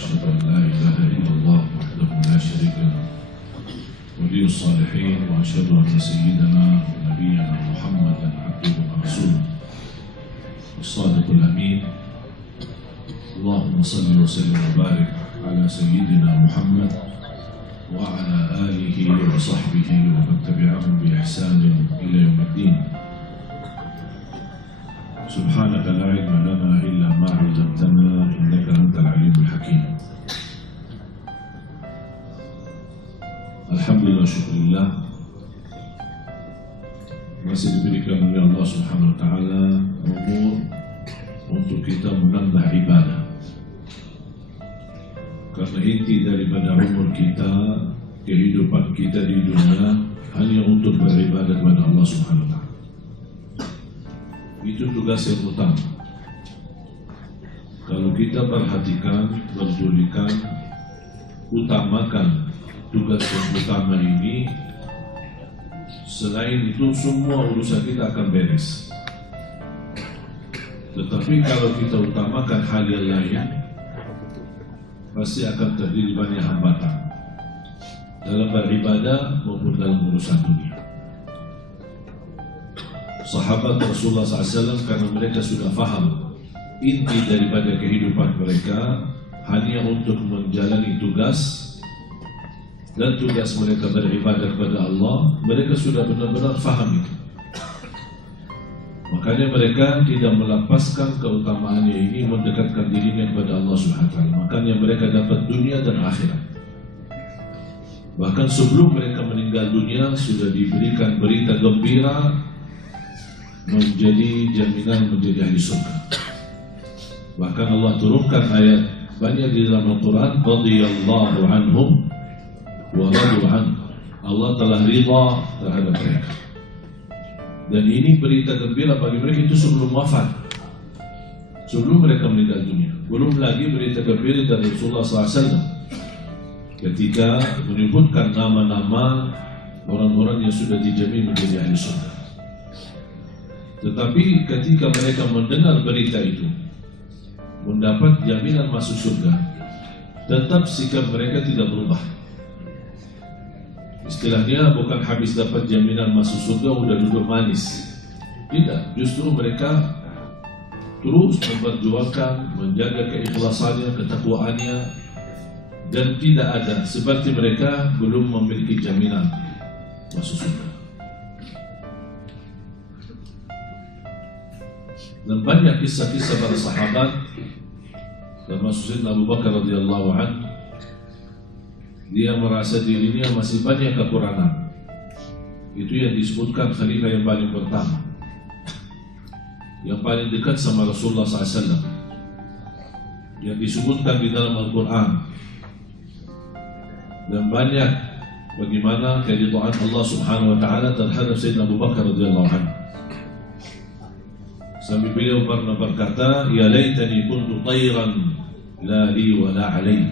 وأشهد أن لا إله إلا الله وحده لا شريك له ولي الصالحين وأشهد أن سيدنا ونبينا محمدا عبده ورسوله الصادق الأمين. اللهم صل وسلم وبارك على سيدنا محمد وعلى آله وصحبه ومن تبعهم بإحسان إلى يوم الدين. سبحانك لا علم لنا إلا ما علمتنا إنك أنت العليم الحكيم. Alhamdulillah, syukurillah, masih diberikan oleh Allah Subhanahu wa Ta'ala umur untuk kita menambah ibadah. Karena inti daripada umur kita, kehidupan kita di dunia hanya untuk beribadah kepada Allah Subhanahu wa Ta'ala. Itu tugas yang utama. Kalau kita perhatikan, berjulikan, utamakan tugas yang utama ini, selain itu semua urusan kita akan beres. Tetapi kalau kita utamakan hal yang lain, pasti akan terjadi banyak hambatan dalam beribadah maupun dalam urusan dunia. Sahabat Rasulullah SAW, karena mereka sudah faham inti daripada kehidupan mereka hanya untuk menjalani tugas, dan tugas mereka beribadah kepada Allah, mereka sudah benar-benar faham itu. Makanya mereka tidak melepaskan keutamaannya ini, mendekatkan dirinya kepada Allah Subhanahu wa Ta'ala. Makanya mereka dapat dunia dan akhirat. Bahkan sebelum mereka meninggal dunia sudah diberikan berita gembira menjadi jaminan menjadi ahli surga. Bahkan Allah turunkan ayat banyak di dalam Al-Quran, radhiyallahu anhum wa radu an. Allah telah ridha terhadap mereka. Dan ini berita gembira bagi mereka itu sebelum wafat, sebelum mereka meninggal dunia. Belum lagi berita gembira dari Rasulullah SAW ketika menyebutkan nama-nama orang-orang yang sudah dijamin menjadi ahli surga. Tetapi ketika mereka mendengar berita itu, mendapat jaminan masuk surga, tetap sikap mereka tidak berubah. Istilahnya bukan habis dapat jaminan masuk surga udah duduk manis. Tidak, justru mereka terus memperjuangkan, menjaga keikhlasannya, ketakwaannya, dan tidak ada seperti mereka belum memiliki jaminan masuk surga. Dan banyak kisah-kisah para sahabat, termasuk Sayyidina Abu Bakar radhiyallahu anhu, dia merasa dirinya masih banyak kekurangan. Itu yang disebutkan khalifah yang paling pertama, yang paling dekat sama Rasulullah SAW, yang disebutkan di dalam Al-Quran. Dan banyak bagaimana keridhaan Allah Subhanahu wa Ta'ala terhadap Sayyidina Abu Bakar radhiyallahu anhu. Sambil beliau pernah berkata, ya laitani kuntu tayran la li wa la alai.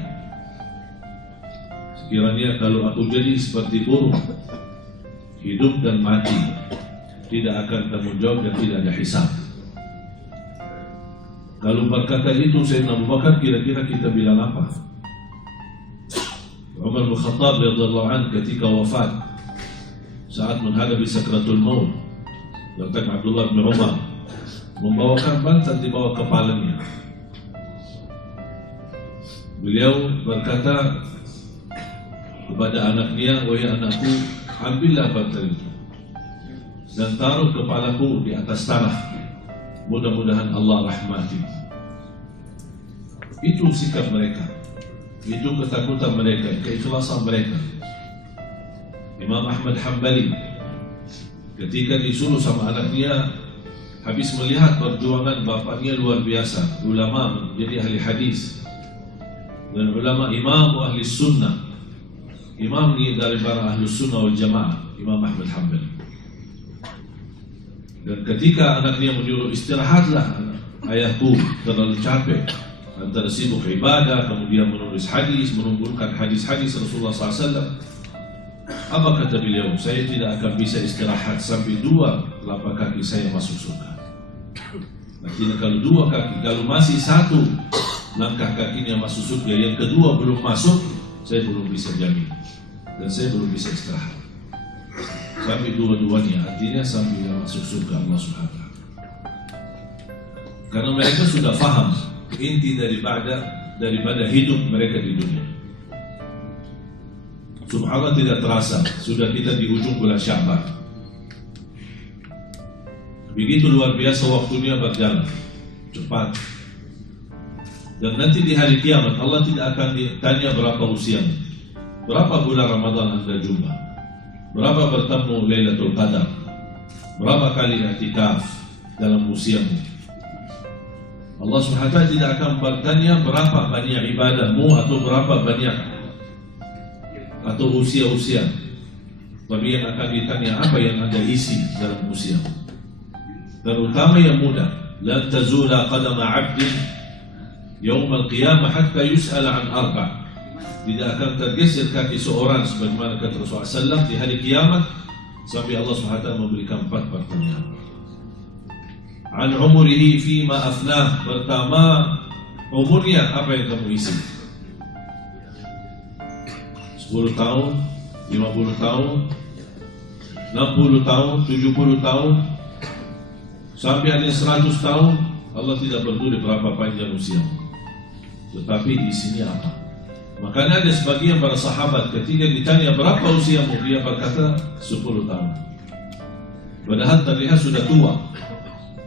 Sekiranya kalau aku jadi seperti burung, hidup dan mati, tidak akan tanggung jawab dan tidak ada hisab. Kalau berkata itu Sayyidina Abu Bakar, kira-kira kita bilang apa? Umar bin Khattab radhiyallahu anhu ketika wafat, saat menghadapi sakratul maut, datang Abdullah bin Umar membawakan bantal di bawah kepalanya. Beliau berkata kepada anaknya, wahai anakku, ambillah bantal itu dan taruh kepalaku di atas tanah, mudah-mudahan Allah rahmati. Itu sikap mereka, itu ketakutan mereka, keikhlasan mereka. Imam Ahmad Hanbali ketika disuruh sama anaknya, habis melihat perjuangan bapaknya luar biasa, ulama menjadi ahli hadis dan ulama imam ahli sunnah, imam ni dari para ahli sunnah wal jamaah, Imam Ahmad Hanbali. Dan ketika anaknya menyuruh, istirahatlah ayahku, terlalu capek antara sibuk ibadah kemudian menulis hadis, mengumpulkan hadis-hadis Rasulullah SAW. Apa kata beliau? Saya tidak akan bisa istirahat sampai dua telapak kaki saya masuk surga. Artinya kalau dua kaki, kalau masih satu langkah kakinya masuk surga, yang kedua belum masuk, saya belum bisa jamin dan saya belum bisa istirahat sampai dua-duanya, artinya sampai masuk surga Allah Subhanahu wa ta'ala. Karena mereka sudah faham inti daripada hidup mereka di dunia. Subhanallah, tidak terasa sudah kita di ujung bulan Sya'ban. Begitu luar biasa waktunya berjalan cepat. Dan nanti di hari kiamat Allah tidak akan ditanya berapa usiamu, berapa bulan Ramadan Anda jumpa, berapa bertemu Lailatul Qadar, berapa kali i'tikaf dalam usiamu. Allah SWT tidak akan bertanya berapa banyak ibadahmu atau berapa banyak atau usia-usia, tapi yang akan ditanya apa yang Anda isi dalam usiamu. Terutama yang muda, la tazula qadama 'abdin yaum al-qiyamah hatta yus'al an arba'. Tidak akan tergeser kaki seorang sebagaimana kata Rasulullah SAW di hari kiamat sampai Allah SWT memberikan 4 pertanyaan. An umurihi fima afnah, pertama umurnya apa yang kamu isi? 10 tahun, 50 tahun, 60 tahun, 70 tahun, sampai ada 100 tahun. Allah tidak peduli berapa panjang usiamu, tetapi isinya apa. Makanya ada sebagian para sahabat ketika ditanya berapa usiamu, dia berkata 10 tahun. Padahal terlihat sudah tua,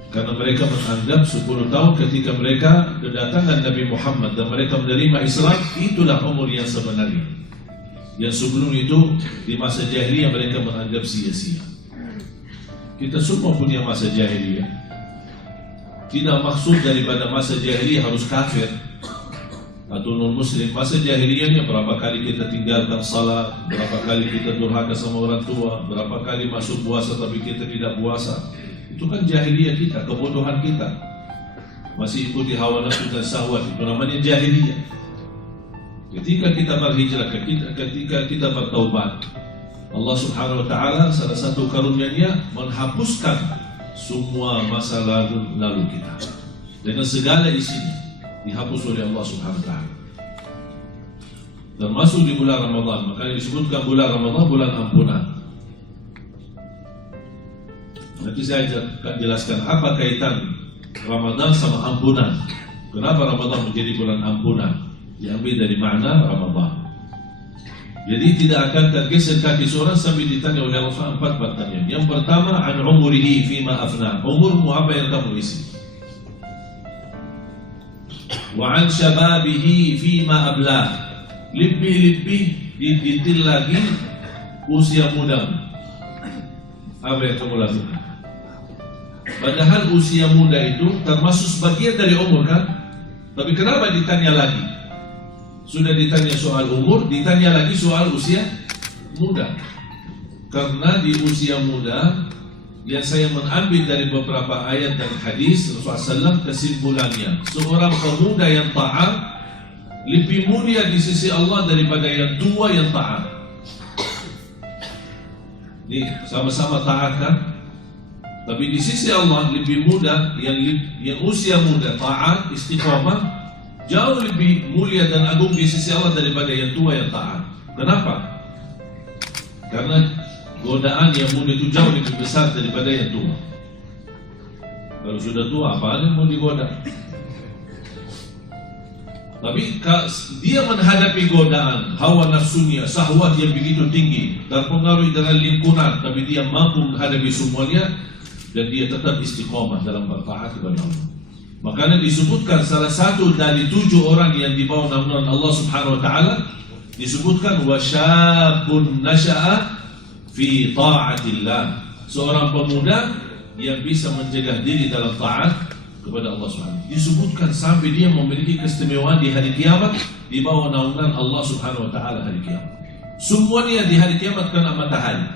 karena mereka menganggap 10 tahun ketika mereka kedatangan Nabi Muhammad dan mereka menerima Islam, itulah umur yang sebenarnya. Yang sebelum itu di masa jahiliyah mereka menganggap sia-sia. Kita semua punya masa jahiliyah. Tidak maksud daripada masa jahiliyah harus kafir atau non-muslim. Masa jahiliyahnya berapa kali kita tinggalkan salat, berapa kali kita durhaka sama orang tua, berapa kali masuk puasa tapi kita tidak puasa. Itu kan jahiliyah kita, kebodohan kita. Masih ikuti hawa nafsu dan syahwat, itu namanya jahiliyah. Ketika kita berhijrah, ketika kita bertaubat, Allah Subhanahu wa ta'ala salah satu karunia-Nya menghapuskan semua masa lalu kita dengan segala isinya, dihapus oleh Allah Subhanahu wa ta'ala. Termasuk di bulan Ramadan, makanya disebutkan bulan Ramadan bulan ampunan. Nanti saya akan jelaskan apa kaitan Ramadan sama ampunan. Kenapa Ramadan menjadi bulan ampunan? Diambil dari makna Ramadan. Jadi tidak akan tergeser kaki seorang sampai ditanya oleh Allah 4 pertanyaan. Yang pertama, an umurihi fima afna, umurmu apa yang kamu isi? Wa an syababihi fima ablah, lebih didetail lagi usia mudamu, apa yang kamu lakukan? Padahal usia muda itu termasuk sebagian dari umur kan? Tapi kenapa ditanya lagi? Sudah ditanya soal umur, ditanya lagi soal usia muda. Karena di usia muda yang saya mengambil dari beberapa ayat dan hadis Rasulullah SAW, kesimpulannya seorang pemuda yang taat lebih mulia di sisi Allah daripada yang tua yang taat. Ini sama-sama taat kan? Tapi di sisi Allah lebih muda yang usia muda taat istiqamah jauh lebih mulia dan agung di sisi Allah daripada yang tua yang taat. Kenapa? Karena godaan yang muda itu jauh lebih besar daripada yang tua. Kalau sudah tua, apa yang mau digoda? Tapi dia menghadapi godaan hawa nafsunya, syahwat yang begitu tinggi, terpengaruh dengan lingkungan, tapi dia mampu menghadapi semuanya dan dia tetap istiqomah dalam bertaat kepada Allah. Makanya disebutkan salah satu dari 7 orang yang di bawah naungan Allah Subhanahu wa ta'ala, disebutkan wasyabun nasya'a fi ta'atillah, seorang pemuda yang bisa mencegah diri dalam taat kepada Allah Subhanahu. Disebutkan sampai dia memiliki keistimewaan di hari kiamat di bawah naungan Allah Subhanahu wa ta'ala hari kiamat. Semuanya di hari kiamat kena matahari,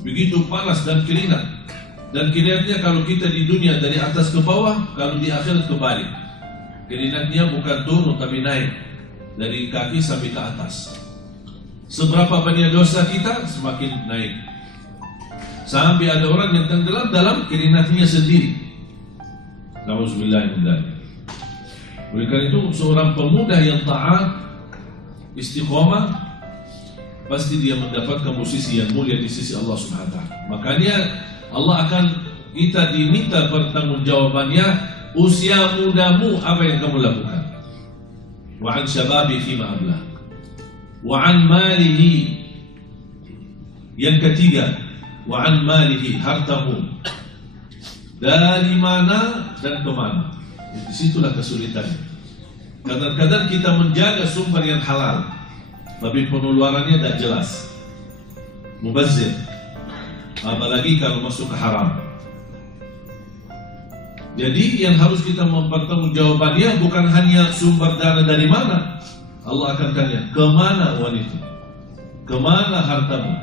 begitu panas dan keringat. Dan keringatnya kalau kita di dunia dari atas ke bawah, kalau di akhirat kebalik. Keringatnya bukan turun tapi naik dari kaki sampai ke atas. Seberapa banyak dosa kita semakin naik. Sampai ada orang yang tenggelam dalam keringatnya sendiri. Nauzubillah min dzalik. Oleh karena itu seorang pemuda yang taat, istiqomah, pasti dia mendapatkan posisi yang mulia di sisi Allah Subhanahu wa taala. Makanya Allah akan kita diminta pertanggungjawabannya, usia mudamu apa yang kamu lakukan? Wa an syababi fima ablah. Wa an malihi. Yang ketiga, wa an malihi, hartamu. Dari mana dan kemana? Di situlah kesulitannya. Kadang-kadang kita menjaga sumber yang halal, tapi pengeluarannya tak jelas, mubazir, apalagi kalau masuk ke haram. Jadi yang harus kita mempertanggungjawabkannya bukan hanya sumber dana dari mana. Allah akan tanya, kemana uang itu? Kemana hartamu?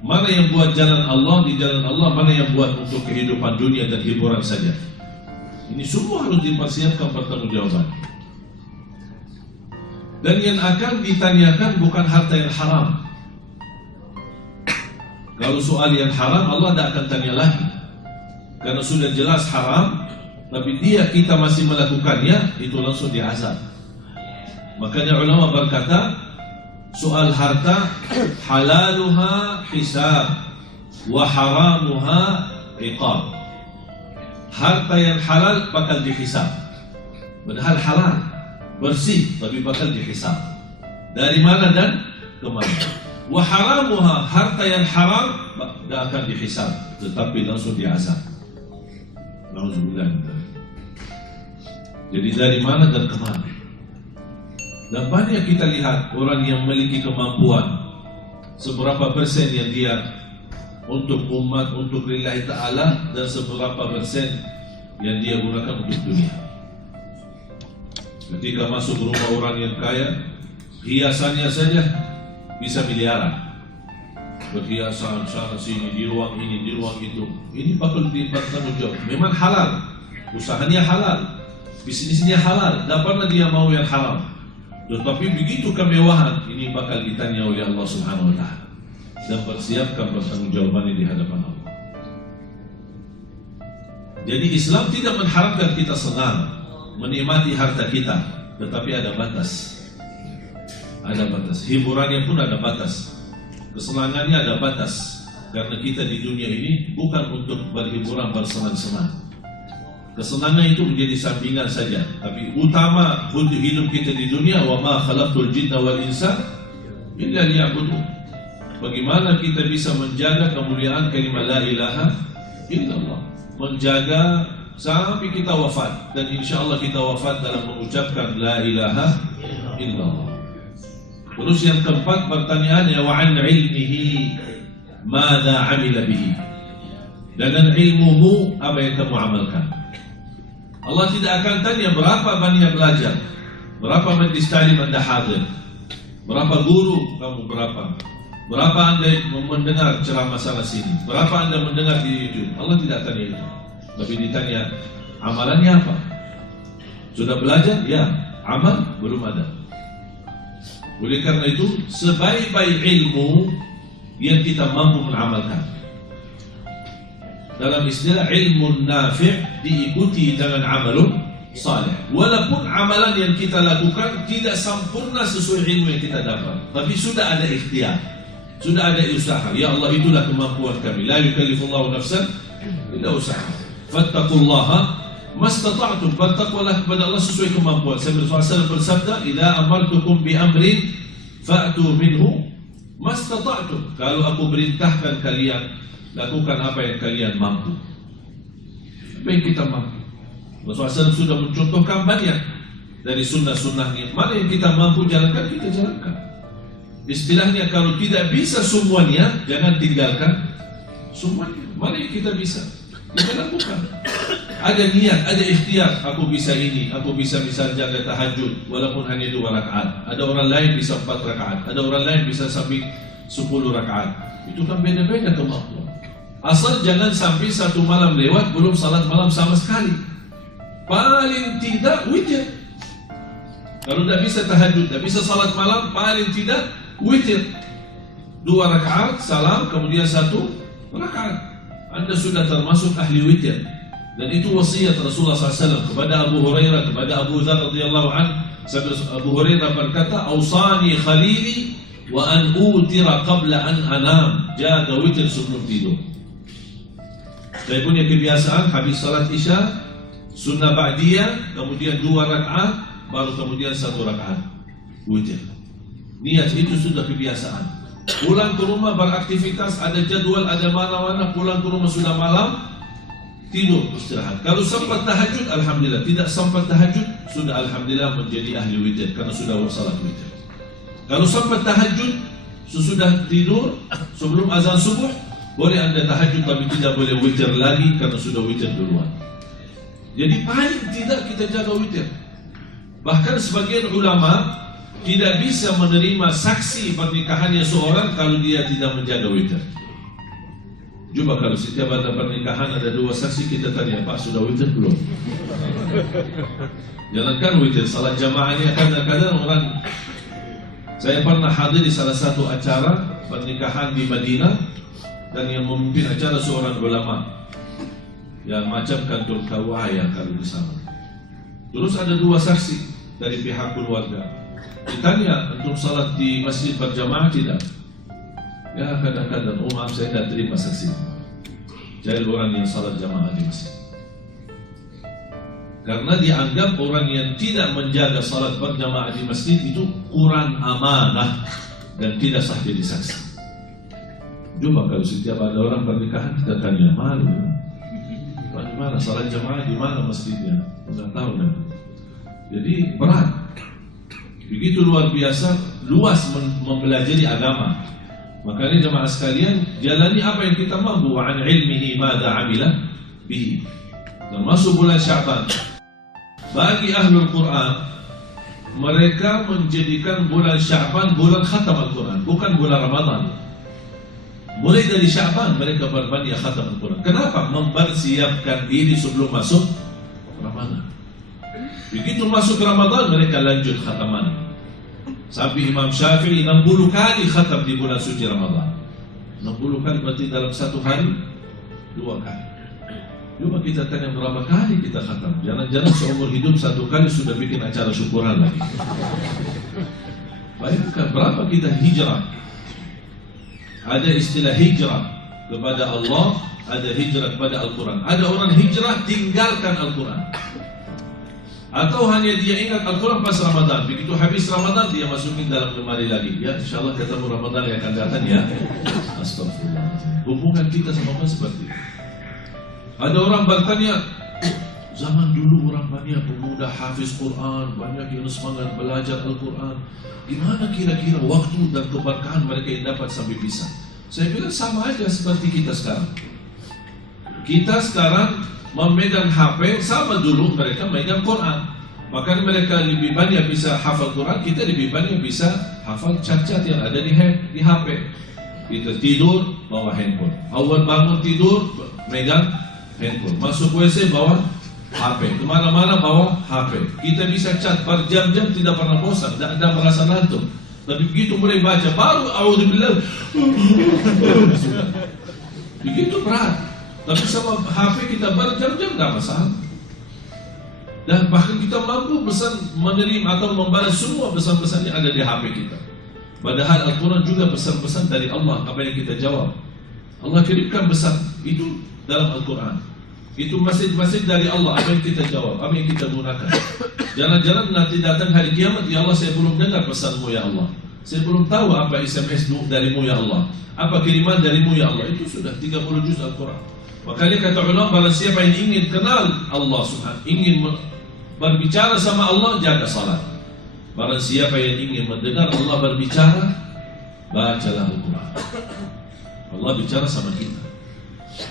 Mana yang buat jalan Allah, di jalan Allah, mana yang buat untuk kehidupan dunia dan hiburan saja. Ini semua harus dipersiapkan pertanggungjawaban. Dan yang akan ditanyakan bukan harta yang haram. Kalau soal yang haram, Allah tidak akan tanya lagi, karena sudah jelas haram. Tapi kita masih melakukannya, itu langsung diazab. Makanya ulama berkata, soal harta, halaluha hisab, wa haramuha iqab. Harta yang halal bakal dihisab, padahal halal, bersih, tapi bakal dihisab. Dari mana dan kemana? Wa haramuha, harta yang haram tidak akan dihisab, tetapi langsung diazab. Nauzubillah. Jadi dari mana dan kemana? Dan banyak kita lihat orang yang memiliki kemampuan, seberapa persen yang dia untuk umat, untuk lillahi ta'ala, dan seberapa persen yang dia gunakan untuk dunia. Ketika masuk rumah orang yang kaya, hiasannya saja bisa miliaran. Berhiasan sana sini, di ruang ini, di ruang itu. Ini bakal dipertanggungjawab. Memang halal, usahanya halal, bisnisnya halal, tak pernah dia mau yang haram. Tetapi begitu kemewahan, ini bakal ditanya oleh Allah Subhanahu wa taala. Dan persiapkan pertanggungjawabannya di hadapan Allah. Jadi Islam tidak mengharapkan kita senang menikmati harta kita, tetapi ada batas. Ada batas. Hiburannya pun ada batas. Kesenangannya ada batas. Karena kita di dunia ini bukan untuk berhiburan, bersenang-senang. Kesenangan itu menjadi sampingan saja, tapi utama hidup kita di dunia, wa ma khalaqtul jinna wal insa illa liya'budun. Bagaimana kita bisa menjaga kemuliaan kalimat la ilaha illallah, menjaga sampai kita wafat, dan insya Allah kita wafat dalam mengucapkan la ilaha illallah. Terus yang keempat pertanyaannya, wa an ilmihi madza amila bihi. Dengan ilmumu apa yang kamu amalkan. Allah tidak akan tanya berapa banyak belajar, berapa majlis ta'lim Anda hadir, berapa guru kamu, berapa Anda mendengar ceramah sana sini, berapa Anda mendengar di YouTube. Allah tidak tanya itu, tapi ditanya amalannya apa. Sudah belajar? Ya. Amal? Belum ada. Oleh karena itu, sebaik-baik ilmu yang kita mampu mengamalkan. Dalam istilah ilmu nafi' diikuti dengan amalun salih. Walaupun amalan yang kita lakukan tidak sempurna sesuai ilmu yang kita dapat, tapi sudah ada ikhtiar, sudah ada usaha. Ya Allah, itulah kemampuan kami. La yukallifullahu nafsan illa usaha. Fattaqullaha mastata'tum. Bertakwalah kepada Allah sesuai kemampuan. Rasulullah SAW bersabda, "Idza amartukum bi amrin fa'tu minhu mastata'tum." Kalau aku perintahkan kalian, lakukan apa yang kalian mampu. Apa yang kita mampu. Rasulullah SAW sudah mencontohkan banyak dari sunnah-sunnahnya. Mana yang kita mampu jalankan, kita jalankan. Istilahnya, kalau tidak bisa semuanya, jangan tinggalkan semuanya. Mana yang kita bisa, kita lakukan. Ada niat, ada ikhtiar. Aku bisa ini, aku bisa misalnya jaga tahajud walaupun hanya 2 rakaat. Ada orang lain bisa 4 rakaat. Ada orang lain bisa sampai 10 rakaat. Itu kan beda-beda kemampuan. Asal jangan sampai satu malam lewat belum salat malam sama sekali. Paling tidak witir. Kalau tidak bisa tahajud, tidak bisa salat malam, paling tidak witir. 2 rakaat salam, kemudian 1 rakaat. Anda sudah termasuk ahli witir. Dan itu wasiat Rasulullah SAW kepada Abu Hurairah, kepada Abu Dzar radhiyallahu anhu. Abu Hurairah berkata, "Ausani khalili wa an utira qabla an anam." Jaga witir sebelum tidur. Saya punya kebiasaan habis salat Isya, sunnah ba'diyah, kemudian 2 rakaat, baru kemudian 1 rakaat witir. Niat itu sudah kebiasaan. Pulang ke rumah beraktivitas, ada jadwal, ada mana-mana, pulang ke rumah sudah malam, tidur, istirahat. Kalau sempat tahajud, alhamdulillah. Tidak sempat tahajud, sudah alhamdulillah menjadi ahli witir karena sudah salat witir. Kalau sempat tahajud, sesudah tidur, sebelum azan subuh, boleh anda tahajud tapi tidak boleh witir lagi karena sudah witir duluan. Jadi paling tidak kita jaga witir. Bahkan sebagian ulama tidak bisa menerima saksi pernikahannya seorang kalau dia tidak menjaga witir. Coba kalau setiap ada pernikahan ada 2 saksi, kita tanya, Pak sudah witir belum? Jangankan witir, salat jamaahnya kadang-kadang orang. Saya pernah hadir di salah satu acara pernikahan di Madinah, dan yang memimpin acara seorang ulama yang macam kantor KUA kalau di sana. Terus ada 2 saksi dari pihak keluarga. Ditanya, untuk salat di masjid berjamaah tidak? Ya kadang-kadang, oh maaf saya tidak terima saksi. Jadi orang yang salat jamaah di masjid. Karena dianggap orang yang tidak menjaga salat berjamaah di masjid itu kurang amanah dan tidak sah jadi saksi. Coba kalau setiap ada orang pernikahan kita tanya, malu di mana salat jamaah, di mana masjidnya? Tidak tahu kan? Jadi berat. Begitu luar biasa, luas mempelajari agama. Makanya jemaah sekalian, jalani apa yang kita mampu. Wa an ilmihi madza amila bihi. Termasuk bulan Sya'ban. Bagi ahlul Quran, mereka menjadikan bulan Sya'ban bulan khatam Al-Quran, bukan bulan Ramadan. Mulai dari Sya'ban mereka berbanyak khatam Al-Quran. Kenapa? Mempersiapkan diri sebelum masuk Ramadan. Begitu masuk Ramadan mereka lanjut khataman. Sampai Imam Syafi'i 60 kali khatam di bulan suci Ramadan. 60 kali berarti dalam 1 hari 2 kali. Coba kita tanya berapa kali kita khatam. Jangan-jangan seumur hidup 1 kali sudah bikin acara syukuran lagi. Bayangkan berapa kita hijrah. Ada istilah hijrah kepada Allah, ada hijrah kepada Al-Quran. Ada orang hijrah tinggalkan Al-Quran, atau hanya dia ingat Al-Quran pas Ramadan. Begitu habis Ramadan dia masukin dalam lemari lagi. Ya insyaAllah ketemu Ramadan yang akan datang ya. Astagfirullah. Hubungan kita sama Allah seperti itu. Ada orang bertanya, zaman dulu orang banyak pemuda hafiz Quran, banyak yang semangat belajar Al-Quran. Gimana kira-kira waktu dan keberkahan mereka yang dapat sampai bisa? Saya bilang sama aja seperti kita sekarang. Kita sekarang memegang HP, sama dulu mereka memegang Quran. Makanya mereka lebih banyak bisa hafal Quran, kita lebih banyak bisa hafal cat-cat yang ada di HP. Kita tidur bawa handphone, awal bangun tidur megang handphone, masuk WC bawa HP, kemana-mana bawa HP. Kita bisa cat berjam-jam tidak pernah bosan, tidak ada merasa ngantuk. Tapi begitu mulai baca baru auzubillah. Begitu berat. Tapi sama HP kita berjam-jam tidak masalah. Dan bahkan kita mampu pesan menerima atau membalas semua pesan-pesan yang ada di HP kita. Padahal Al-Quran juga pesan-pesan dari Allah, apa yang kita jawab. Allah kirimkan pesan itu dalam Al-Quran. Itu masjid-masjid dari Allah, apa yang kita jawab, apa yang kita gunakan. Jangan-jangan nanti datang hari kiamat, ya Allah saya belum dengar pesanmu ya Allah, saya belum tahu apa SMS darimu ya Allah, apa kiriman darimu ya Allah. Itu sudah 30 juz Al-Quran. Makanya kata ulama, barang siapa yang ingin kenal Allah subhanahu, ingin berbicara sama Allah, jaga salat. Barang siapa yang ingin mendengar Allah berbicara, bacalah Al-Quran. Allah bicara sama kita.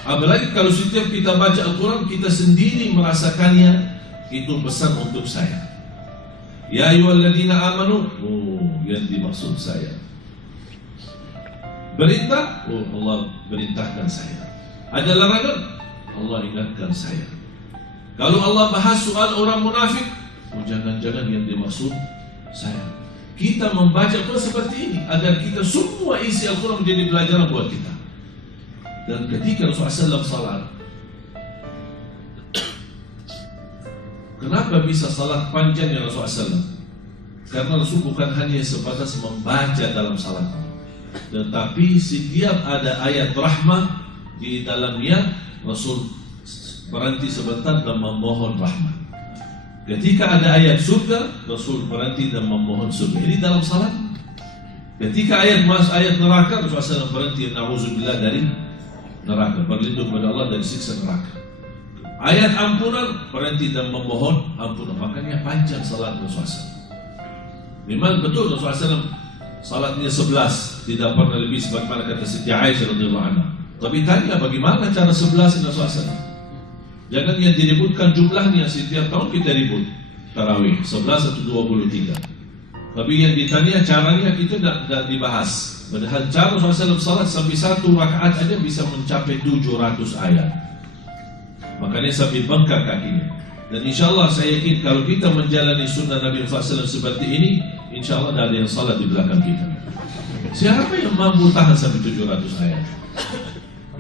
Apalagi kalau setiap kita baca Al-Quran, kita sendiri merasakannya, itu pesan untuk saya. Ya ayyuhalladzina amanu, yang dimaksud saya. Perintah, Allah perintahkan saya. Ada larangan, Allah ingatkan saya. Kalau Allah bahas soal orang munafik, jangan-jangan yang dimaksud saya. Kita membaca Al-Quran seperti ini agar kita semua isi Al-Quran menjadi pelajaran buat kita. Dan ketika Rasulullah SAW salat, Kenapa bisa salat panjang ya Rasulullah SAW? Karena Rasul bukan hanya sebatas membaca dalam salat, tetapi setiap ada ayat rahmah di dalamnya, Rasul berhenti sebentar dan memohon rahmat. Ketika ada ayat surga, Rasul berhenti dan memohon surga. Ini dalam salat. Ketika ayat neraka, Rasulullah SAW berhenti, na'udzubillah dari neraka, berlindung kepada Allah dari siksa neraka. Ayat ampunan, berhenti dan memohon ampunan. Makanya panjang salat Rasulullah SAW. Memang betul Rasulullah SAW salatnya 11, tidak pernah lebih, sebagaimana kata Siti Aisyah radhiyallahu anha. Tapi tanya bagaimana cara 11 Rasulullah SAW. Jangan yang diributkan jumlahnya, setiap tahun kita ribut tarawih 11 atau 23. Tapi yang ditanya caranya itu tidak dibahas. Padahal cara Rasulullah SAW salat sampai 1 rakaat aja bisa mencapai 700 ayat. Makanya sampai bengkak kakinya. Dan insya Allah saya yakin kalau kita menjalani sunnah Nabi SAW seperti ini, insya Allah tidak ada yang salat di belakang kita. Siapa yang mampu tahan sampai 700 ayat?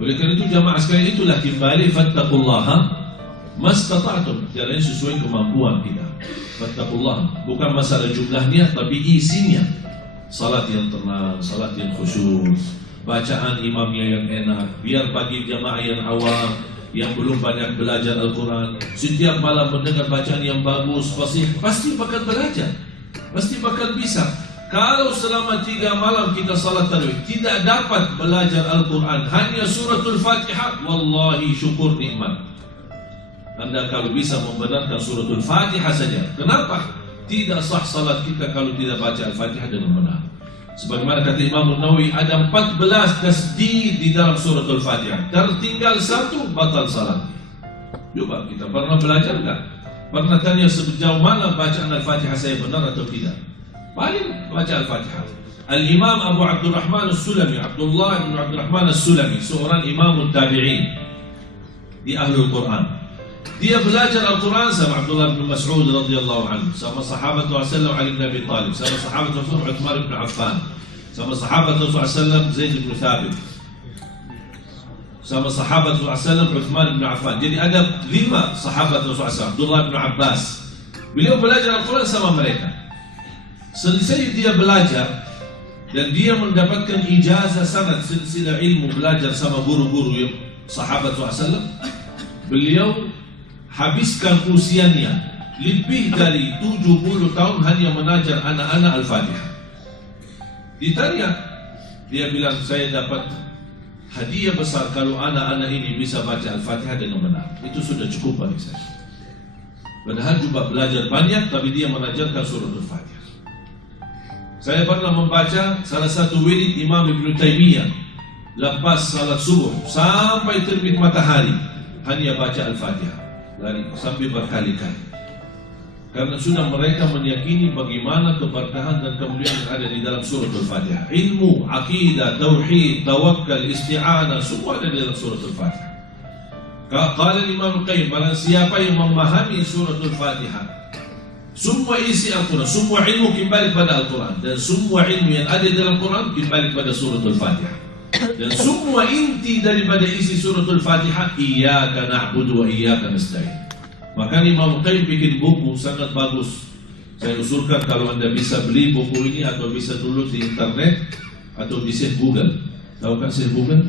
Oleh karena itu jamaah sekalian, itulah kembali fattaqullaha mastata'tum, jalannya sesuai kemampuan kita. Fattaqullaha, bukan masalah jumlahnya tapi isinya. Salat yang tenang, salat yang khusyuk, bacaan imamnya yang enak. Biar bagi jamaah yang awam, yang belum banyak belajar Al-Quran, setiap malam mendengar bacaan yang bagus, pasti bakal belajar, pasti bakal bisa. Kalau selama 3 malam kita salat tarawih tidak dapat belajar Al-Quran, hanya suratul Fatihah, wallahi syukur nikmat. Anda kalau bisa membenarkan suratul Fatihah saja. Kenapa? Tidak sah salat kita kalau tidak baca Al-Fatihah dengan benar. Sebagaimana kata Imam Nawawi, ada 14 tasdid di dalam suratul Fatihah. Tertinggal 1, batal salat. Coba kita pernah belajar enggak? Pernah tanya sejauh mana bacaan Al-Fatihah saya benar atau tidak? Paling baca Al-Fatihah. Al-Imam Abu Abdurrahman As-Sulami, Abdullah bin Abdurrahman As-Sulami, seorang imam tabi'in di Ahlul Quran. Dia belajar Al-Quran sama Abdullah bin Mas'ud radhiyallahu anhu, sama sahabat Rasulullah Ali bin Abi Talib, sama sahabat Rasulullah Uthman bin Affan, sama sahabat Rasulullah Zaid bin Thabit, sama sahabat Rasulullah Uthman bin Affan. Jadi ada 5 sahabat Rasulullah, Abdullah bin Abbas. Beliau belajar Al-Quran sama mereka. Selesai dia belajar dan dia mendapatkan ijazah sanad silsilah ilmu belajar sama guru-guru yang sahabat Rasulullah. Beliau habiskan usianya lebih dari 70 tahun hanya mengajar anak-anak Al-Fatihah. Ditanya, dia bilang, saya dapat hadiah besar kalau anak-anak ini bisa baca Al-Fatihah dengan benar. Itu sudah cukup bagi saya. Padahal juga belajar banyak, tapi dia mengajarkan surah Al-Fatihah. Saya pernah membaca salah satu wirid Imam Ibn Taymiyah lepas salat subuh sampai terbit matahari, hanya baca Al-Fatihah sampai berkali-kali. Karena sudah mereka meyakini bagaimana keberkahan dan kemuliaan yang ada di dalam surah Al-Fatihah. Ilmu, akidah, tauhid, tawakkal, isti'anah, semua ada di dalam surah Al-Fatihah. Qala Imam Qayyim, barang siapa yang memahami surah Al-Fatihah, semua isi Al-Quran, semua ilmu kembali pada Al-Quran, dan semua ilmu yang ada dalam Quran kembali pada surah Al-Fatihah. Dan semua inti daripada isi surah Al-Fatihah, iyyaka na'budu wa iyyaka nasta'in. Maka Imam Qayyim bikin buku sangat bagus. Saya usulkan kalau Anda bisa beli buku ini atau bisa tulis di internet atau di Syekh Google. Tahu kan Syekh Google?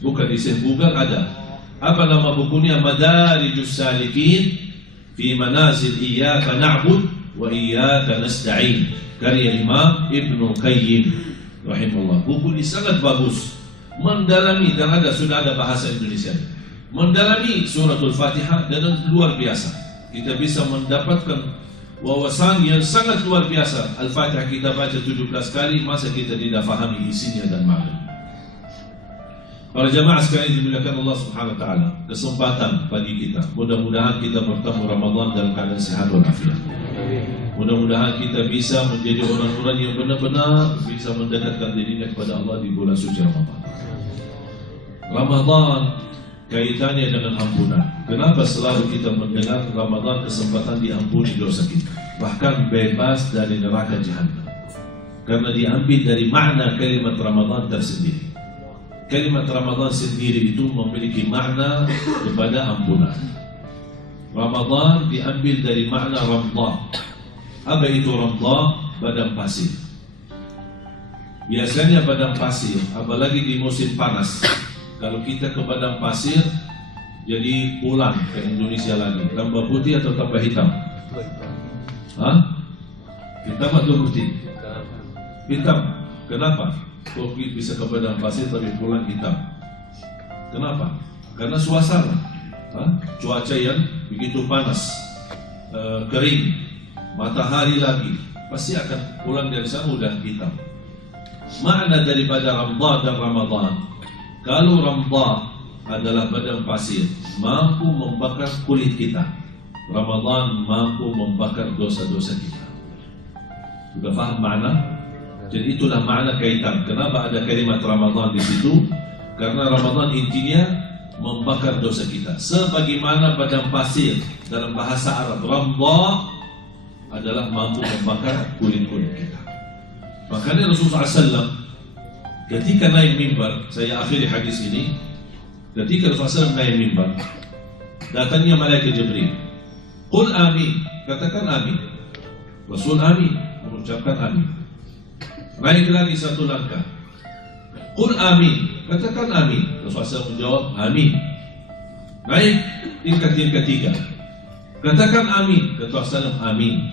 Bukan di Syekh Google ada. Apa nama bukunya? Madarijus Salikin fi manazil iyyaka na'bud wa iyyaka nasta'in, karya Imam Ibnu Qayyim rahimahullah. Buku ini sangat bagus, mendalami, dan sudah ada bahasa Indonesia, mendalami suratul Fatihah dan luar biasa. Kita bisa mendapatkan wawasan yang sangat luar biasa. Al-Fatihah kita baca 17 kali, masa kita tidak fahami isinya dan makna. Para jamaah sekalian dimuliakan Allah Subhanahu wa taala, kesempatan bagi kita. Mudah-mudahan kita bertemu Ramadan dalam keadaan sehat walafiat. Mudah-mudahan kita bisa menjadi orang-orang yang benar-benar bisa mendekatkan dirinya kepada Allah di bulan suci Ramadan. Ramadan kaitannya dengan ampunan. Kenapa selalu kita mendengar Ramadan kesempatan diampuni dosa kita, bahkan bebas dari neraka jahanam? Karena diambil dari makna kalimat Ramadan tersendiri. Kalimat Ramadan sendiri itu memiliki makna kepada ampunan. Ramadan diambil dari makna ramdah. Apa itu ramdah? Padang pasir. Biasanya padang pasir, apalagi di musim panas, kalau kita ke padang pasir, jadi pulang ke Indonesia lagi, tambah putih atau tambah hitam? Hah? Hitam atau putih? Hitam. Kenapa? Kok bisa ke padang pasir tapi pulang hitam? Kenapa? Karena suasana. Cuaca yang begitu panas, kering, matahari lagi, pasti akan pulang dari sana udah hitam. Makna daripada Ramdah dan Ramadan, kalau Ramdah adalah padang pasir, mampu membakar kulit kita. Ramadan mampu membakar dosa-dosa kita. Sudah faham makna? Jadi itulah makna kaitan. Kenapa ada kalimat Ramadan di situ? Karena Ramadan intinya membakar dosa kita. Sebagaimana padang pasir dalam bahasa Arab, Ramdah adalah mampu membakar kulit-kulit kita. Makanya Rasulullah SAW ketika naik mimbar, saya akhiri hadis ini, ketika Rasulullah SAW naik mimbar, datangnya malaikat Jibril. Qul amin, katakan amin. Rasul amin, mengucapkan amin. Naik lagi satu langkah. Qul amin, katakan amin. Rasulullah SAW menjawab amin. Naik tingkat yang ketiga, katakan amin. Kata Rasulullah amin.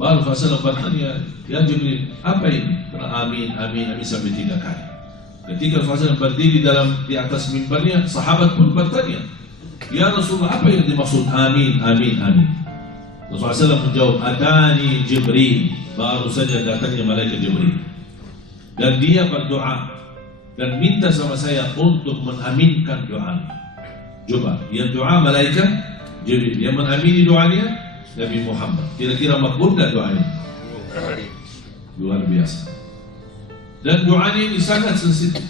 Baru Rasulullah bertanya, ya Jibril, apa ini? Kena amin, amin, amin sampai 3 kali. Ketika Rasulullah berdiri di atas mimbarnya, sahabat pun bertanya, ya Rasulullah, apa yang dimaksud amin, amin, amin? Rasulullah SAW menjawab, adani Jibril. Baru saja datangnya malaikat Jibril, dan dia berdoa dan minta sama saya untuk mengaminkan doanya. Coba, yang doa malaikat Jibril, yang mengamini doanya Nabi Muhammad. Kira-kira makbul dan doanya? Luar biasa. Dan doanya ini sangat sensitif.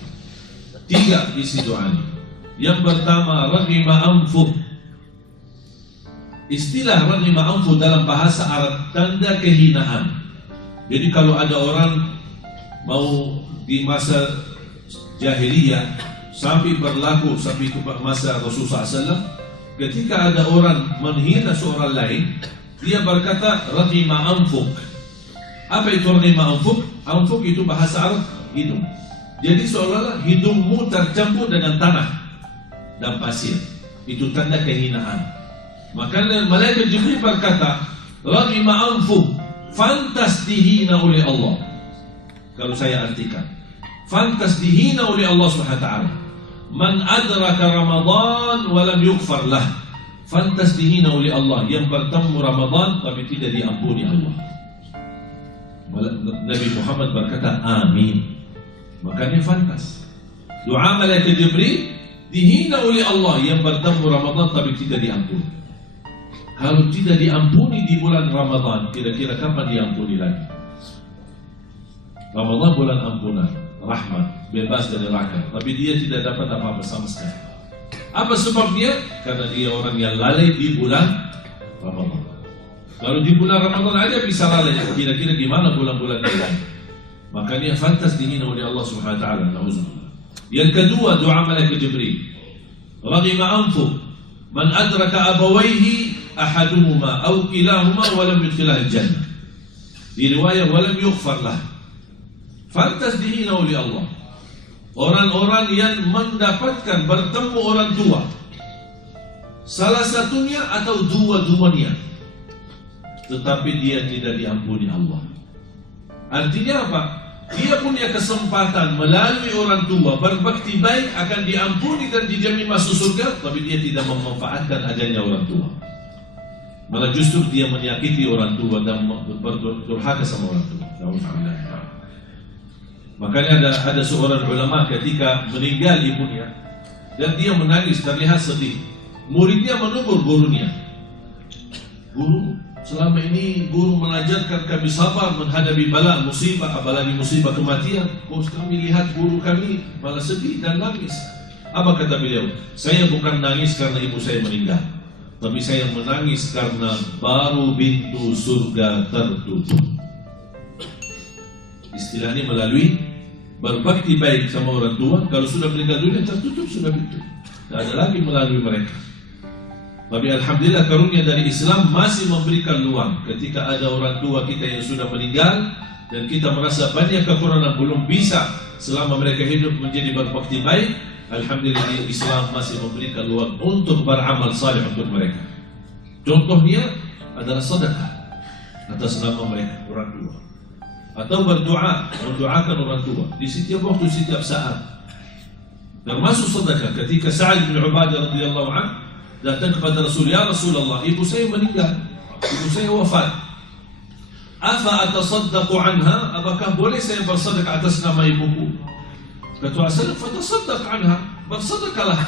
3 isi doanya. Yang pertama, raghima anfuh. Istilah raghima anfuh dalam bahasa Arab tanda kehinaan. Jadi kalau ada orang mau di masa jahiliyah sampai berlaku sampai ke masa Rasulullah SAW, ketika ada orang menghina seorang lain, dia berkata raghima anfuk. Apa itu raghima anfuk? Anfuk itu bahasa Arab hidung. Jadi seolah-olah hidungmu tercampur dengan tanah dan pasir. Itu tanda kehinaan. Maka malaikat Jibril berkata, raghima anfuk, fantas dihina oleh Allah. Kalau saya artikan, fantas dihina oleh Allah SWT. Man adraka Ramadan walam yughfar lah. Fantas dihina oleh Allah, yang bertemu Ramadan tapi tidak diampuni Allah. Nabi Muhammad berkata amin. Makanya fantas. Doa malaikat Jibril, dihina oleh Allah yang bertemu Ramadan tapi tidak diampuni. Kalau tidak diampuni di bulan Ramadan, kira-kira kapan diampuni lagi? Ramadan bulan ampunan, rahmat, bebas dari neraka, tapi dia tidak dapat apa-apa sama sekali. Apa sebabnya? Karena dia orang yang lalai di bulan Ramadan. Kalau di bulan Ramadan aja bisa lalai, kira-kira gimana bulan-bulan yang lain? Makanya fantas dihina oleh Allah Subhanahu wa taala. Nauzubillah. Yang kedua, doa malaikat Jibril. Raghima anfu man adraka abawaihi ahaduhuma aw kilahuma wa lam yudkhilal jannah. Di riwayat wa lam yughfar lah. Fantas dihina oleh Allah orang-orang yang mendapatkan bertemu orang tua, salah satunya atau dua-duanya, tetapi dia tidak diampuni Allah. Artinya apa? Dia punya kesempatan melalui orang tua berbakti baik akan diampuni dan dijamin masuk surga, tapi dia tidak memanfaatkan adanya orang tua. Malah justru dia menyakiti orang tua dan berdurhaka sama orang tua. Makanya ada seorang ulama ketika meninggal ibunya dan dia menangis, terlihat sedih. Muridnya menegur gurunya. Guru, selama ini guru mengajarkan kami sabar menghadapi bala, musibah, apalagi musibah kematian. Kok kami lihat guru kami malah sedih dan nangis. Apa kata beliau? Saya bukan nangis karena ibu saya meninggal, tapi saya menangis karena baru pintu surga tertutup. Istilahnya melalui berbakti baik sama orang tua, kalau sudah meninggal dunia tertutup sudah pintu, tidak ada lagi melalui mereka. Tapi alhamdulillah karunia dari Islam masih memberikan luang ketika ada orang tua kita yang sudah meninggal dan kita merasa banyak kekurangan belum bisa selama mereka hidup menjadi berbakti baik. Alhamdulillah Islam masih memberikan luang untuk beramal saleh untuk mereka. Contohnya adalah sedekah atas nama mereka orang tua, atau berdoa mendoakan orang tua di setiap waktu, setiap saat. Termasuk sedekah ketika Sa'ad bin Ubadah radhiyallahu anhu datang kepada Rasul, ya Rasulullah, ibu saya meninggal, ibu saya wafat. Afa atasaddaqu anha? Apakah boleh saya bersedekah atas nama ibuku? Kata Rasul, fatasaddaq anha, bersedekahlah.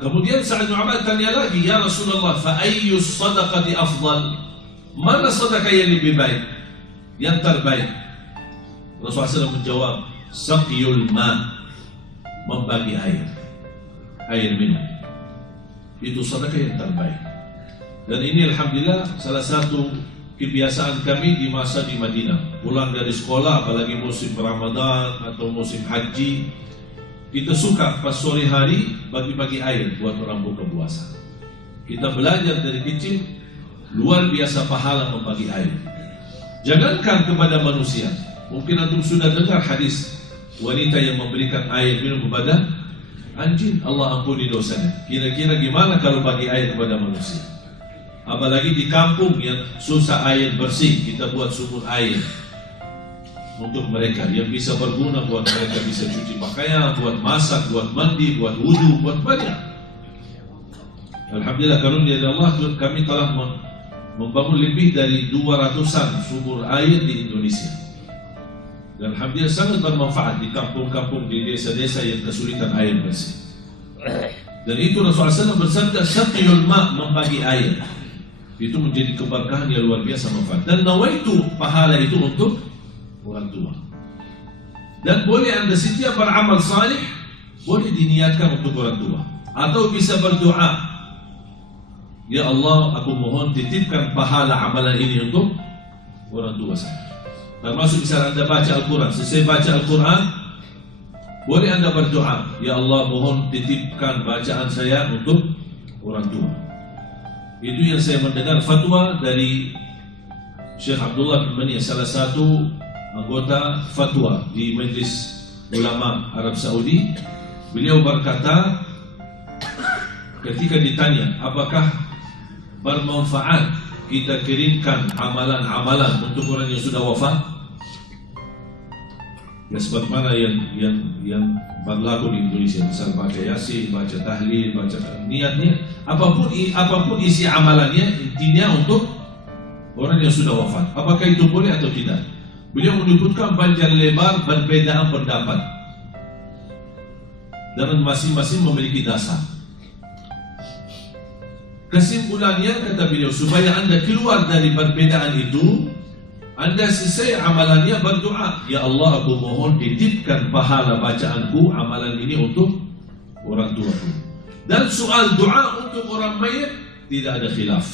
Kemudian Sa'ad bin Ubadah tanya lagi, ya Rasulullah, fa ayyu sadaqati afdal? Mana sedekah yang lebih baik, yang terbaik? Rasulullah SAW menjawab, saqiyul ma, membagi air minum. Itu sedekah yang terbaik. Dan ini alhamdulillah salah satu kebiasaan kami di masa di Madinah. Pulang dari sekolah, apalagi musim Ramadan atau musim haji, kita suka pas sore hari bagi-bagi air buat orang buka puasa. Kita belajar dari kecil, luar biasa pahala membagi air. Jangankan kepada manusia, mungkin antum sudah dengar hadis wanita yang memberikan air minum kepada anjing, Allah ampuni dosanya. Kira-kira gimana kalau bagi air kepada manusia? Apalagi di kampung yang susah air bersih, kita buat sumur air untuk mereka yang bisa berguna buat mereka, bisa cuci pakaian, buat masak, buat mandi, buat wudu, buat banyak. Alhamdulillah karunia dari Allah, kami telah membangun lebih dari 200-an sumur air di Indonesia. Dan alhamdulillah sangat bermanfaat di kampung-kampung, di desa-desa yang kesulitan air bersih. Dan itu Rasulullah SAW bersabda, saqiyul ma, membagi air. Itu menjadi keberkahan yang luar biasa manfaat. Dan nawaitu, pahala itu untuk orang tua. Dan boleh anda setiap beramal salih, boleh diniatkan untuk orang tua. Atau bisa berdoa, ya Allah, aku mohon titipkan pahala amalan ini untuk orang tua saya. Termasuk misalnya anda baca Al-Quran, selesai baca Al-Quran, boleh anda berdoa, ya Allah mohon titipkan bacaan saya untuk orang tua. Itu yang saya mendengar fatwa dari Syekh Abdullah bin Mani, salah satu anggota fatwa di Majlis Ulama Arab Saudi. Beliau berkata, ketika ditanya apakah bermanfaat kita kirimkan amalan-amalan untuk orang yang sudah wafat, ya sebagaimana yang berlaku di Indonesia, misal baca yasin, baca tahlil, baca niatnya, apapun isi amalannya, intinya untuk orang yang sudah wafat. Apakah itu boleh atau tidak? Beliau menyebutkan panjang lebar perbedaan pendapat dan masing-masing memiliki dasar. Kesimpulannya, kata beliau, supaya anda keluar dari perbedaan itu, anda selesai amalannya berdoa, ya Allah aku mohon titipkan pahala bacaanku amalan ini untuk orang tuaku. Dan soal doa untuk orang mayit tidak ada khilaf,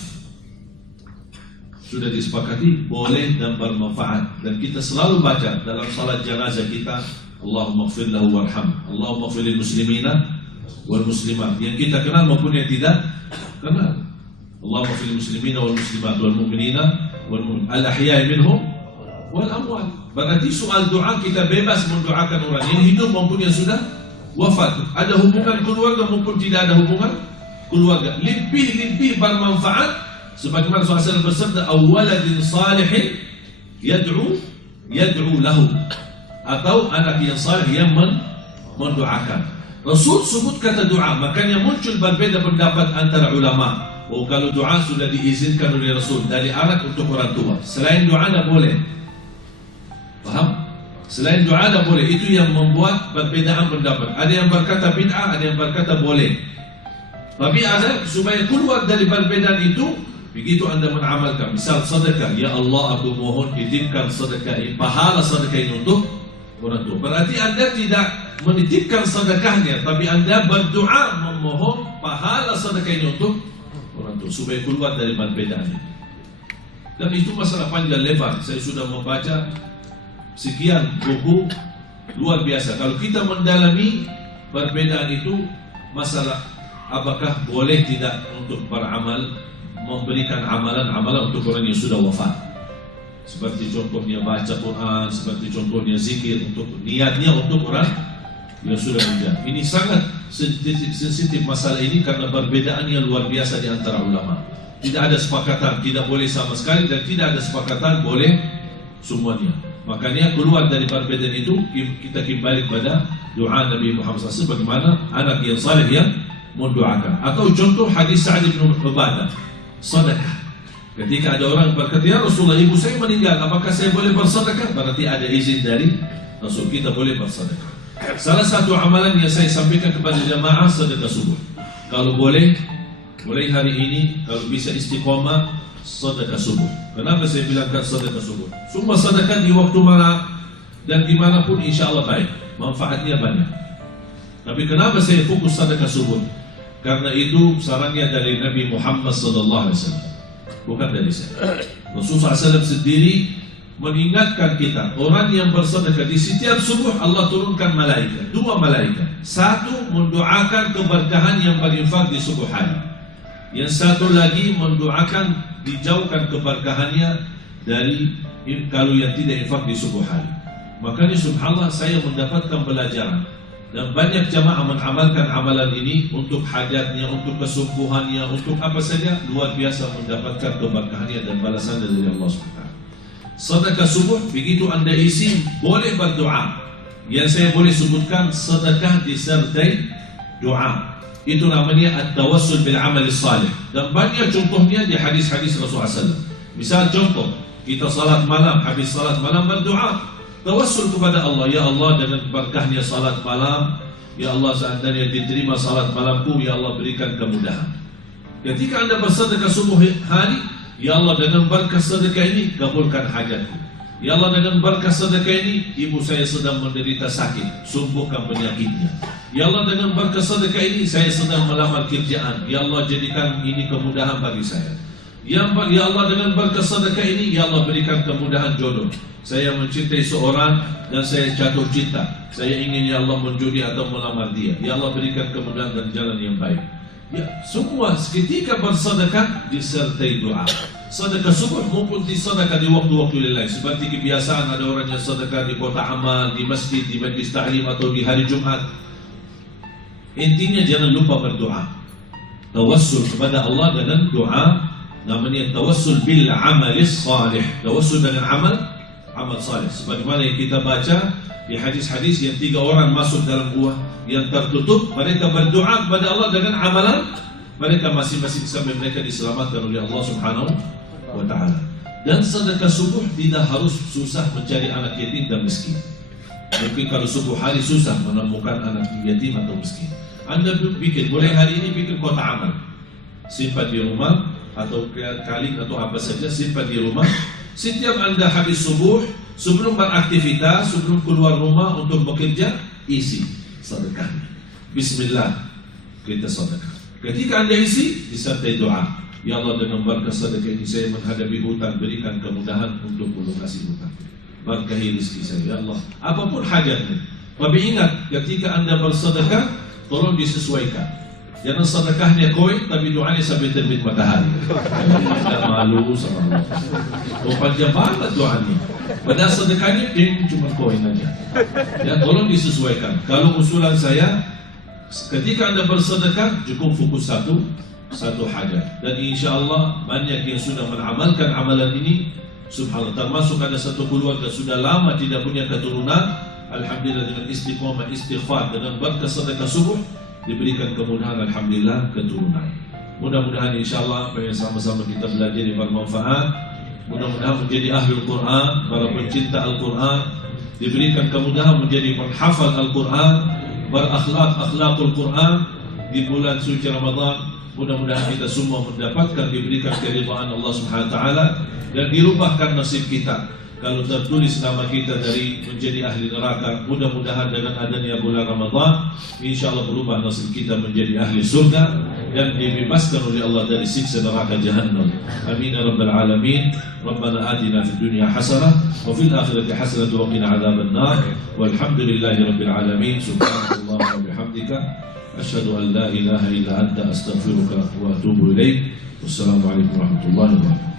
sudah disepakati boleh dan bermanfaat. Dan kita selalu baca dalam salat jenazah kita, Allahumma ighfir lahu warham, Allahumma ighfir lil muslimina wal muslimat, yang kita kenal maupun yang tidak kenal. Allahumma ighfir lil muslimina wal muslimat wal mu'minina al-ahya'i minhum wal amwat. Berarti soal doa kita bebas mendoakan orang yang hidup maupun yang sudah wafat, ada hubungan keluarga maupun tidak ada hubungan keluarga. Lebih bermanfaat sebagaimana Rasulullah SAW bersabda, awaladin salihin yad'u lahu, atau anak yang salih yang mendoakan. Rasul sebut kata doa, makanya muncul berbeda pendapat antara ulama. Oh, kalau doa sudah diizinkan oleh Rasul dari anak untuk orang tua, selain doa tidak boleh. Paham? Selain doa tidak boleh. Itu yang membuat perbedaan pendapat. Ada yang berkata bid'ah, ada yang berkata boleh. Tapi ada supaya keluar dari perbedaan itu, begitu anda mengamalkan, misal sedekah, ya Allah aku mohon titipkan sedekah ini, pahala sedekah ini untuk orang tua. Berarti anda tidak menitipkan sedekahnya, tapi anda berdoa memohon pahala sedekah ini untuk orang tua, supaya keluar dari perbedaan itu. Dan itu masalah panjang lebar. Saya sudah membaca sekian buku luar biasa. Kalau kita mendalami perbedaan itu, masalah apakah boleh tidak untuk beramal, memberikan amalan-amalan untuk orang yang sudah wafat, seperti contohnya baca Quran, seperti contohnya zikir, untuk niatnya untuk orang yang sudah meninggal. Ini sangat sensitif masalah ini karena perbedaan yang luar biasa di antara ulama. Tidak ada sepakatan tidak boleh sama sekali, dan tidak ada sepakatan boleh semuanya. Makanya keluar dari perbedaan itu kita kembali kepada doa Nabi Muhammad SAW, bagaimana anak yang saleh yang mendoakan. Atau contoh hadis Sa'ad bin Ubadah, sedekah. Ketika ada orang berkata, ya Rasulullah, ibu saya meninggal, apakah saya boleh bersedekah? Berarti ada izin dari Rasul, kita boleh bersedekah. Salah satu amalan yang saya sampaikan kepada jamaah, sedekah subuh. Kalau boleh, mulai hari ini, kalau bisa istiqomah, sedekah subuh. Kenapa saya bilangkan sedekah subuh? Semua sedekah di waktu mana dan dimanapun insya Allah baik, manfaatnya banyak. Tapi kenapa saya fokus sedekah subuh? Karena itu sarannya dari Nabi Muhammad SAW, bukan dari saya. Rasulullah SAW sendiri mengingatkan kita, orang yang bersedekah di setiap subuh Allah turunkan malaikat, 2 malaikat. Satu mendoakan keberkahan yang berinfak di subuh hari, yang satu lagi mendoakan dijauhkan keberkahannya dari kalau yang tidak infak di subuh hari. Makanya subhanallah, saya mendapatkan pelajaran, dan banyak jamaah mengamalkan amalan ini untuk hajatnya, untuk kesembuhannya, untuk apa saja, luar biasa mendapatkan keberkahannya dan balasan dari Allah SWT. Sedekah subuh, begitu anda isi, boleh berdoa. Yang saya boleh sebutkan, sedekah disertai doa. Itu namanya at-tawassul bil amal salih. Dan banyak contohnya di hadis-hadis Rasulullah SAW. Misal contoh, kita salat malam, habis salat malam berdoa, tawassul kepada Allah, ya Allah dengan berkahnya salat malam, ya Allah seandainya diterima salat malamku, ya Allah berikan kemudahan. Ketika anda bersedekah subuh hari, ya Allah dengan berkah sedekah ini kabulkan hajatku. Ya Allah dengan berkah sedekah ini, ibu saya sedang menderita sakit, sembuhkan penyakitnya. Ya Allah dengan berkah sedekah ini, saya sedang melamar kerjaan, ya Allah jadikan ini kemudahan bagi saya. Ya Allah dengan berkah sedekah ini, ya Allah berikan kemudahan jodoh. Saya mencintai seorang dan saya jatuh cinta, saya ingin ya Allah menjudi atau melamar dia, ya Allah berikan kemudahan dan jalan yang baik. Ya, semua ketika bersedekah disertai doa. Sedekah subuh maupun di sedekah di waktu-waktu lain. Seperti kebiasaan ada orang yang sedekah di kota amal, di masjid, di majlis ta'lim atau di hari Jumat. Intinya jangan lupa berdoa. Tawassul kepada Allah dengan doa, namanya tawassul bil amalis salih. Tawassul dengan amal salih. Sebagaimana yang kita baca di hadis-hadis yang 3 orang masuk dalam gua yang tertutup, mereka berdoa kepada Allah dengan amalan mereka masing-masing sampai mereka diselamatkan oleh Allah Subhanahu wa ta'ala. Dan sedekah subuh tidak harus susah mencari anak yatim dan miskin. Mungkin kalau subuh hari susah menemukan anak yatim atau miskin, anda bikin, mulai hari ini bikin kotak amal, simpan di rumah atau kaling atau apa saja, simpan di rumah. Setiap anda habis subuh, sebelum beraktivitas, sebelum keluar rumah untuk bekerja, isi sedekah. Bismillah, kita sedekah. Ketika anda isi, disertai doa, ya Allah dengan berkah sedekah ini saya menghadapi hutang, berikan kemudahan untuk melunasi hutang, berkahi rezeki saya ya Allah, apapun hajatnya. Tapi ingat, ketika anda bersedekah, tolong disesuaikan. Jangan sedekahnya koin, tapi doanya sampai terbit matahari. Tidak malu sama Allah. Panjang banget doanya. Padahal sedekahnya cuma koin aja. Ya, tolong disesuaikan. Kalau usulan saya, ketika anda bersedekah, cukup fokus satu hajat. Dan insya Allah banyak yang sudah mengamalkan amalan ini. Subhanallah, termasuk ada satu keluarga sudah lama tidak punya keturunan. Alhamdulillah dengan istiqomah, istighfar, dengan berkah sedekah subuh, diberikan kemudahan, alhamdulillah, keturunan. Mudah-mudahan insyaAllah sama-sama kita belajar yang bermanfaat. Mudah-mudahan menjadi ahli Al-Quran, para pencinta Al-Quran, diberikan kemudahan menjadi penghafal Al-Quran, berakhlak-akhlakul Quran di bulan suci Ramadan. Mudah-mudahan kita semua mendapatkan, diberikan keridhaan Allah Subhanahu wa ta'ala, dan dirubahkan nasib kita. Kalau tertulis nama kita dari menjadi ahli neraka, mudah-mudahan dengan adanya bulan Ramadan, insya Allah berubah nasib kita menjadi ahli surga. dan dibebaskan oleh Allah dari siksa neraka Jahannam. Amin ya rabbal alamin. Rabbana atina fid dunya hasanah wa fil akhirati hasanah wa qina adzaban nar. Walhamdulillahi rabbil alamin. Subhanallah wa bihamdika asyhadu an la ilaha illa anta astaghfiruka wa atubu ilaik. Wassalamu alaikum warahmatullahi wabarakatuh.